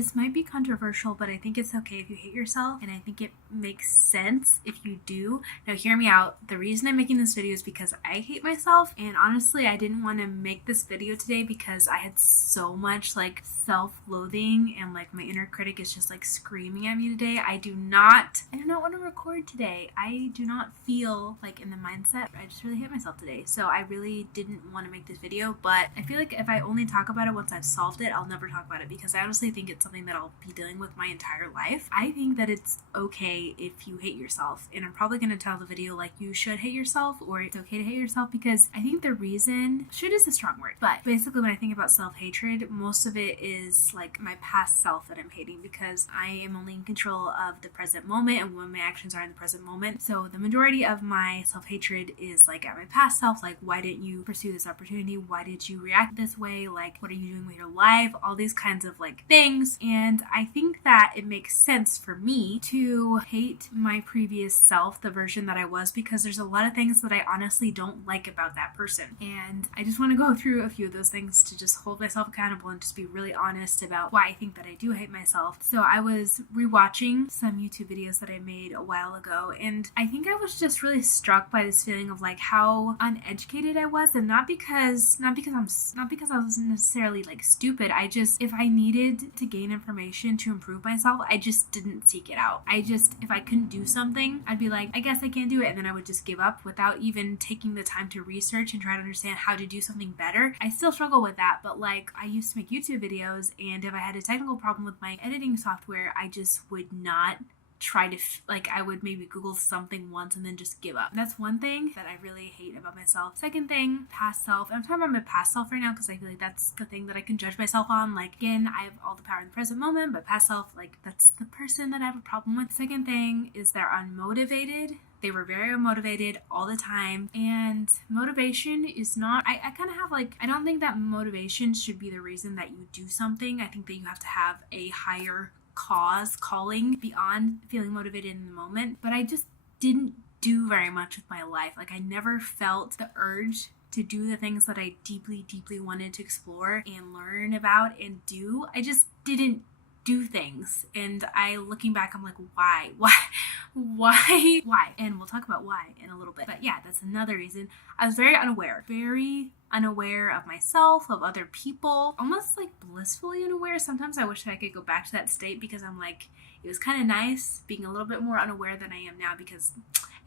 this might be controversial, but I think it's okay if you hate yourself, and I think it makes sense if you do. Now hear me out. The reason I'm making this video is because I hate myself, and honestly I didn't want to make this video today because I had so much like self-loathing, and like my inner critic is just like screaming at me today. I do not want to record today. I do not feel like in the mindset. I just really hate myself today, so I really didn't want to make this video. But I feel like if I only talk about it once I've solved it, I'll never talk about it, because I honestly think it's something that I'll be dealing with my entire life. I think that it's okay if you hate yourself, and I'm probably going to tell the video like you should hate yourself, or it's okay to hate yourself, because I think the reason, should is a strong word, but basically when I think about self-hatred, most of it is like my past self that I'm hating, because I am only in control of the present moment and when my actions are in the present moment. So the majority of my self-hatred is like at my past self, like why didn't you pursue this opportunity? Why did you react this way? Like what are you doing with your life? All these kinds of like things. And I think that it makes sense for me to hate my previous self, the version that I was, because there's a lot of things that I honestly don't like about that person. And I just want to go through a few of those things to just hold myself accountable and just be really honest about why I think that I do hate myself. So I was rewatching some YouTube videos that I made a while ago, and I think I was just really struck by this feeling of like how uneducated I was, and not because I was necessarily like stupid. I just, if I needed to gain information to improve myself, I just didn't seek it out. If I couldn't do something, I'd be like, I guess I can't do it, and then I would just give up without even taking the time to research and try to understand how to do something better. I still struggle with that, but like I used to make YouTube videos, and if I had a technical problem with my editing software, I just would not try to I would maybe Google something once and then just give up. That's one thing that I really hate about myself. Second thing, past self. I'm talking about my past self right now because I feel like that's the thing that I can judge myself on. Like, again, I have all the power in the present moment, but past self, like that's the person that I have a problem with. Second thing is they're unmotivated. They were very unmotivated all the time, and motivation is not, I kind of have like, I don't think that motivation should be the reason that you do something. I think that you have to have a higher calling beyond feeling motivated in the moment. But I just didn't do very much with my life. Like I never felt the urge to do the things that I deeply wanted to explore and learn about and do. I just didn't do things. And looking back, I'm like, why? And we'll talk about why in a little bit. But yeah, that's another reason. I was very unaware of myself, of other people, almost like blissfully unaware. Sometimes I wish that I could go back to that state, because I'm like, it was kind of nice being a little bit more unaware than I am now because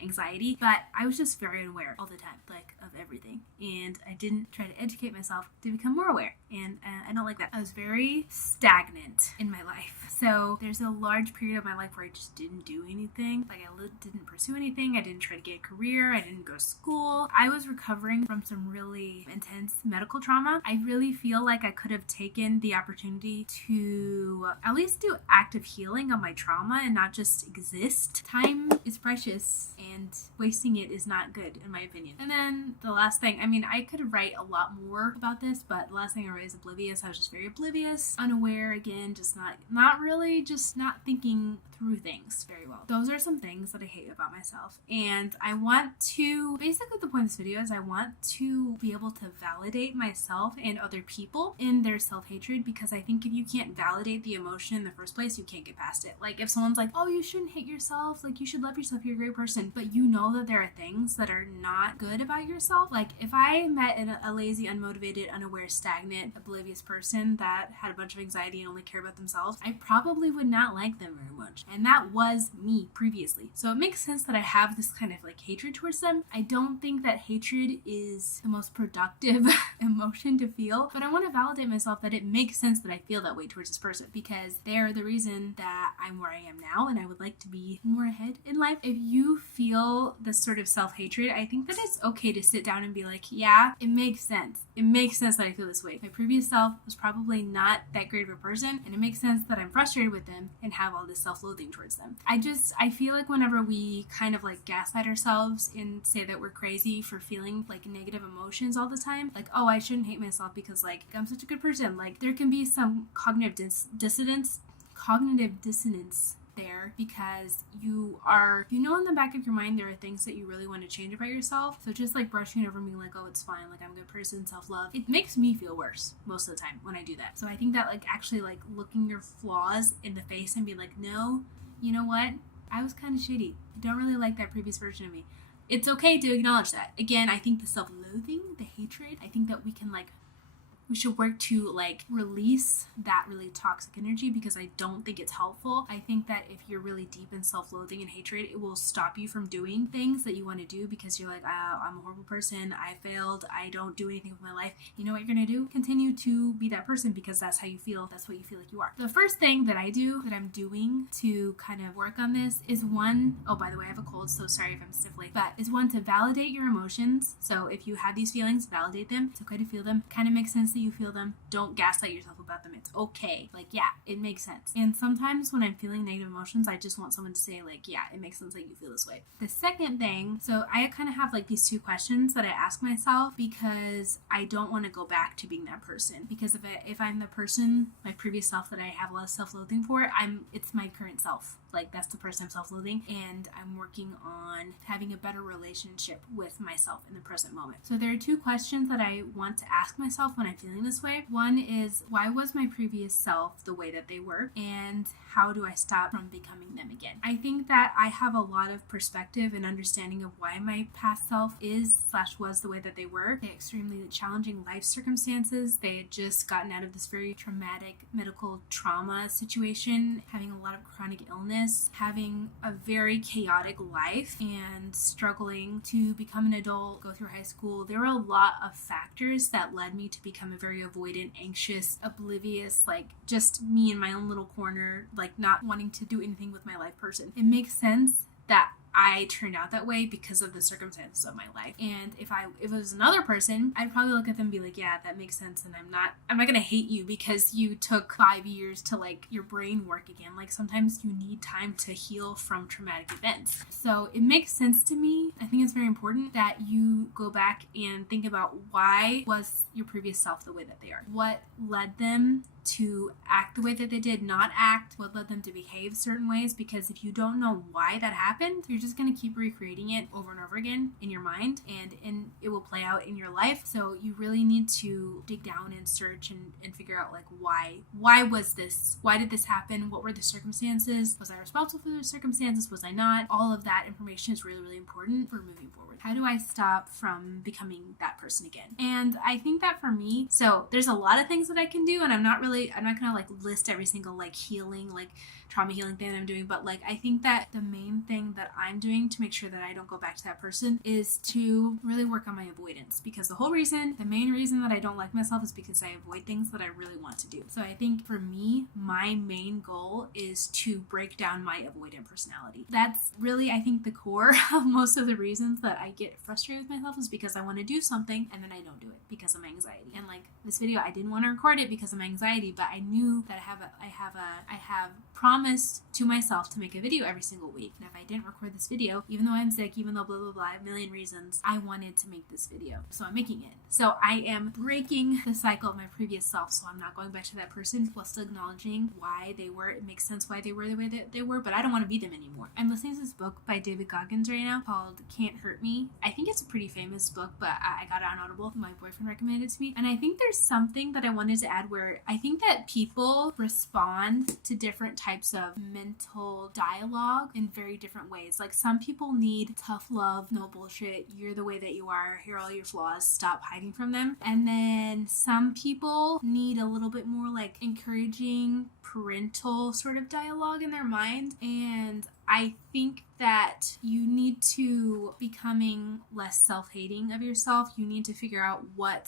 anxiety, but I was just very unaware all the time, like of everything, and I didn't try to educate myself to become more aware, and I don't like that. I was very stagnant in my life, so there's a large period of my life where I just didn't do anything. Like I didn't pursue anything. I didn't try to get a career. I didn't go to school. I was recovering from some really intense medical trauma. I really feel like I could have taken the opportunity to at least do active healing of my trauma and not just exist. Time is precious, and wasting it is not good, in my opinion. And then the last thing, I mean, I could write a lot more about this, but the last thing I wrote is oblivious. I was just very oblivious, unaware, again, just not really, just not thinking through things very well. Those are some things that I hate about myself. And I want to, basically the point of this video is I want to be able to validate myself and other people in their self-hatred, because I think if you can't validate the emotion in the first place, you can't get past it. Like if someone's like, oh, you shouldn't hate yourself, like you should love yourself, you're a great person, but you know that there are things that are not good about yourself. Like if I met a lazy, unmotivated, unaware, stagnant, oblivious person that had a bunch of anxiety and only cared about themselves, I probably would not like them very much. And that was me previously. So it makes sense that I have this kind of like hatred towards them. I don't think that hatred is the most productive emotion to feel, but I want to validate myself that it makes sense that I feel that way towards this person, because they're the reason that I'm where I am now, and I would like to be more ahead in life. If you feel this sort of self-hatred, I think that it's okay to sit down and be like, yeah, it makes sense. It makes sense that I feel this way. My previous self was probably not that great of a person, and it makes sense that I'm frustrated with them and have all this self-loathing towards them. I feel like whenever we kind of like gaslight ourselves and say that we're crazy for feeling like negative emotions all the time, like, oh, I shouldn't hate myself because like I'm such a good person, like there can be some cognitive dissonance there because you in the back of your mind there are things that you really want to change about yourself. So just like brushing it over, being like, oh, it's fine, like I'm a good person, self-love, it makes me feel worse most of the time when I do that. So I think that like actually like looking your flaws in the face and be like, no, you know what, I was kind of shitty, I don't really like that previous version of me. It's okay to acknowledge that. Again, I think the self-loathing, the hatred, I think that we should work to like release that really toxic energy, because I don't think it's helpful. I think that if you're really deep in self-loathing and hatred, it will stop you from doing things that you want to do, because you're like, I'm a horrible person, I failed, I don't do anything with my life. You know what you're gonna do? Continue to be that person, because that's how you feel, that's what you feel like you are. The first thing that I'm doing to kind of work on this is one, oh, by the way, I have a cold, so sorry if I'm sniffling, but is one, to validate your emotions. So if you have these feelings, validate them. It's okay to feel them. Kind of makes sense that you feel them. Don't gaslight yourself about them. It's okay. Like, yeah, it makes sense. And sometimes when I'm feeling negative emotions, I just want someone to say like, yeah, it makes sense that you feel this way. The second thing, so I kind of have like these two questions that I ask myself, because I don't want to go back to being that person. Because if I'm the person, my previous self that I have a lot of self-loathing for, it's my current self. Like, that's the person I'm self-loathing, and I'm working on having a better relationship with myself in the present moment. So there are two questions that I want to ask myself when I'm feeling this way. One is, why was my previous self the way that they were? And how do I stop from becoming them again? I think that I have a lot of perspective and understanding of why my past self was the way that they were. They had extremely challenging life circumstances. They had just gotten out of this very traumatic medical trauma situation, having a lot of chronic illness, having a very chaotic life, and struggling to become an adult, go through high school. There were a lot of factors that led me to become a very avoidant, anxious, oblivious, like just me in my own little corner, like not wanting to do anything with my life person. It makes sense that I turned out that way because of the circumstances of my life. And if it was another person, I'd probably look at them and be like, yeah, that makes sense, and I'm not gonna hate you because you took 5 years to like your brain work again. Like, sometimes you need time to heal from traumatic events. So it makes sense to me. I think it's very important that you go back and think about, why was your previous self the way that they are? What led them to act the way that they did, not act, what led them to behave certain ways? Because if you don't know why that happened, you're just going to keep recreating it over and over again in your mind, and it will play out in your life. So you really need to dig down and search and figure out like, why was this? Why did this happen? What were the circumstances? Was I responsible for those circumstances? Was I not? All of that information is really, really important for moving forward. How do I stop from becoming that person again? And I think that for me, so there's a lot of things that I can do, and I'm not gonna like list every single like healing, like trauma healing thing that I'm doing, but like I think that the main thing that I'm doing to make sure that I don't go back to that person is to really work on my avoidance, because the main reason that I don't like myself is because I avoid things that I really want to do. So I think for me, my main goal is to break down my avoidant personality. That's really, I think, the core of most of the reasons that I get frustrated with myself, is because I want to do something and then I don't do it because of my anxiety. And like this video, I didn't want to record it because of my anxiety, but I knew that I have promised to myself to make a video every single week. And if I didn't record this video, even though I'm sick, even though blah blah blah, a million reasons, I wanted to make this video, so I'm making it. So I am breaking the cycle of my previous self. So I'm not going back to that person while still acknowledging why they were. It makes sense why they were the way that they were, but I don't want to be them anymore. I'm listening to this book by David Goggins right now called Can't Hurt Me. I think it's a pretty famous book, but I got it on Audible. My boyfriend recommended it to me. And I think there's something that I wanted to add, where I think that people respond to different types of mental dialogue in very different ways. Like, some people need tough love, no bullshit, you're the way that you are, here are all your flaws, stop hiding from them. And then some people need a little bit more like encouraging parental sort of dialogue in their mind. And I think that you need to becoming less self-hating of yourself. You need to figure out what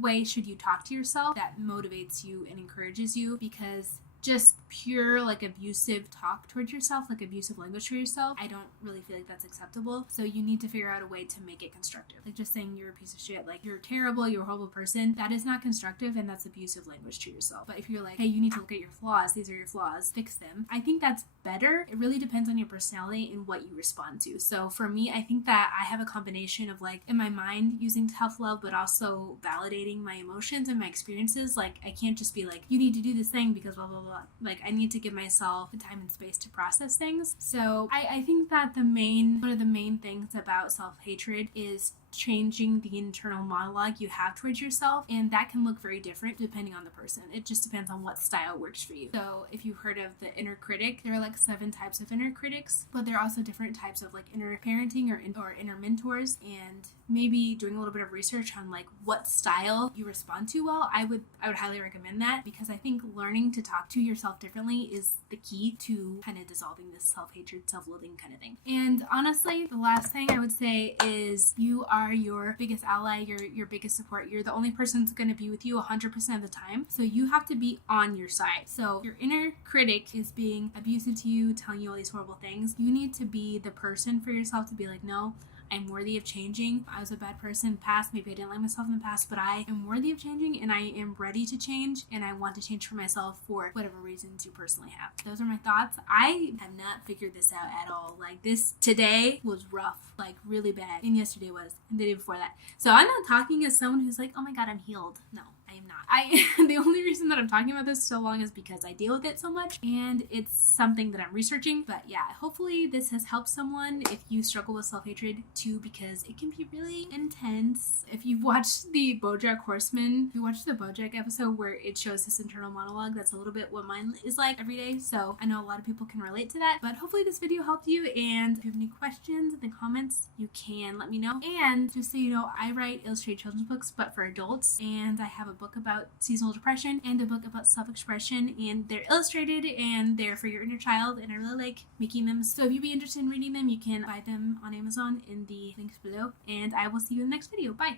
way should you talk to yourself that motivates you and encourages you, because just pure like abusive talk towards yourself, like abusive language for yourself, I don't really feel like that's acceptable. So you need to figure out a way to make it constructive. Like just saying you're a piece of shit, like you're terrible, you're a horrible person, that is not constructive, and that's abusive language to yourself. But if you're like, hey, you need to look at your flaws, these are your flaws, fix them, I think that's better. It really depends on your personality and what you respond to. So for me, I think that I have a combination of like in my mind using tough love, but also validating my emotions and my experiences. Like I can't just be like, you need to do this thing because blah blah blah. like I need to give myself the time and space to process things. So I think that one of the main things about self-hatred is changing the internal monologue you have towards yourself, and that can look very different depending on the person. It just depends on what style works for you. So if you've heard of the inner critic, there are like 7 types of inner critics, but there are also different types of like inner parenting or inner mentors, and maybe doing a little bit of research on like what style you respond to well. I would highly recommend that, because I think learning to talk to yourself differently is the key to kind of dissolving this self-hatred, self-loathing kind of thing. And honestly, the last thing I would say is you are your biggest ally, your biggest support. You're the only person that's going to be with you 100% of the time. So you have to be on your side. So your inner critic is being abusive to you, telling you all these horrible things. You need to be the person for yourself to be like, no, I'm worthy of changing. I was a bad person in the past. Maybe I didn't like myself in the past, but I am worthy of changing, and I am ready to change, and I want to change for myself for whatever reasons you personally have. Those are my thoughts. I have not figured this out at all. Like, this today was rough, like really bad, and yesterday was, and the day before that. So I'm not talking as someone who's like, oh my god, I'm healed. No, I am not. The only reason that I'm talking about this so long is because I deal with it so much, and it's something that I'm researching. But yeah, hopefully this has helped someone if you struggle with self-hatred too, because it can be really intense. If you've watched the BoJack Horseman, if you watched the BoJack episode where it shows this internal monologue, that's a little bit what mine is like every day. So I know a lot of people can relate to that, but hopefully this video helped you. And if you have any questions in the comments, you can let me know. And just so you know, I write illustrated children's books, but for adults, and I have a book about seasonal depression and a book about self-expression, and they're illustrated and they're for your inner child, and I really like making them. So if you'd be interested in reading them, you can buy them on Amazon in the links below, and I will see you in the next video. Bye!